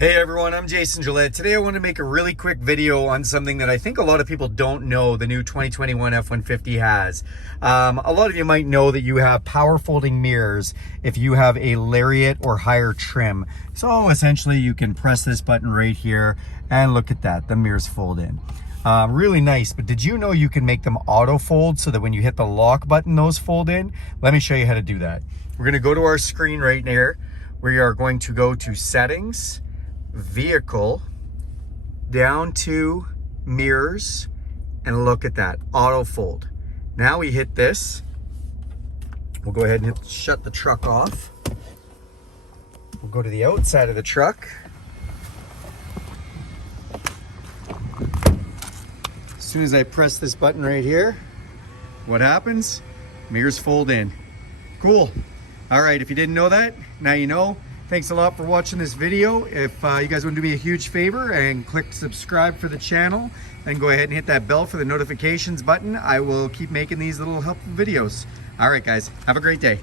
Hey everyone, I'm Jason Gillette. Today I want to make a really quick video on something that I think a lot of people don't know the new 2021 F-150 has. A lot of you might know that you have power folding mirrors if you have a Lariat or higher trim. So essentially you can press this button right here and look at that, the mirrors fold in. Really nice, but did you know you can make them auto fold so that when you hit the lock button, those fold in? Let me show you how to do that. We're going to go to our screen right here. We are going to go to Settings, Vehicle, down to Mirrors, and look at that, auto fold. Now we hit this. We'll go ahead and shut the truck off. We'll go to the outside of the truck. As soon as I press this button right here, what happens? Mirrors fold in. Cool. All right, if you didn't know that, now you know. Thanks a lot for watching this video. If you guys want to do me a huge favor and click subscribe for the channel, and go ahead and hit that bell for the notifications button. I will keep making these little helpful videos. All right, guys, have a great day.